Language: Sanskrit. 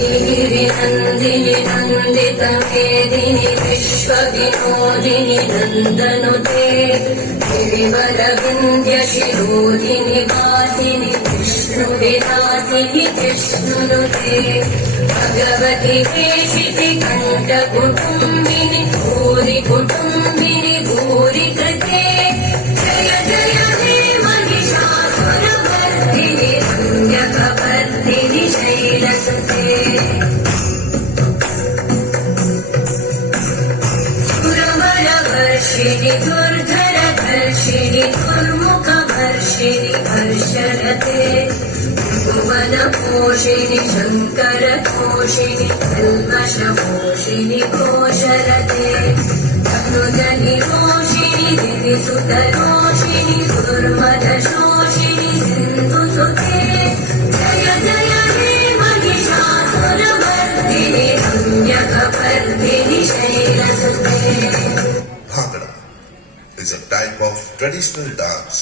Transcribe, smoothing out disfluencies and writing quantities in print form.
नन्दिनि नन्दितमेदिनि विश्वविनोदिनि नन्दनुते गिरिवरविन्ध्यशिरोधिनि वासिनि विष्णुविलासिनि जिष्णुनुते भगवति वेशिति कण्ठकुटुम्बिनि भूरि कुटुम्बिनि भूरि कृते जय जय हे महिषासुरमर्दिनि रम्यकपर्दिनि शैलसुते सुरवरवर्षिणि दुर्धरधर्षिणि दुर्मुखवर्षिणि हर्षरते भुवनपोषिणि शङ्करतोषिणि कल्मषपोषिणि घोषरते धनुजनिरोषिणि दिविसुतरोषिणि दुर्मदशोषिणि सिन्धुसुते जय जय हे महिषासुरमर्दिनि रम्यकपर्दिनि शैलसुते. Bhangra is a type of traditional dance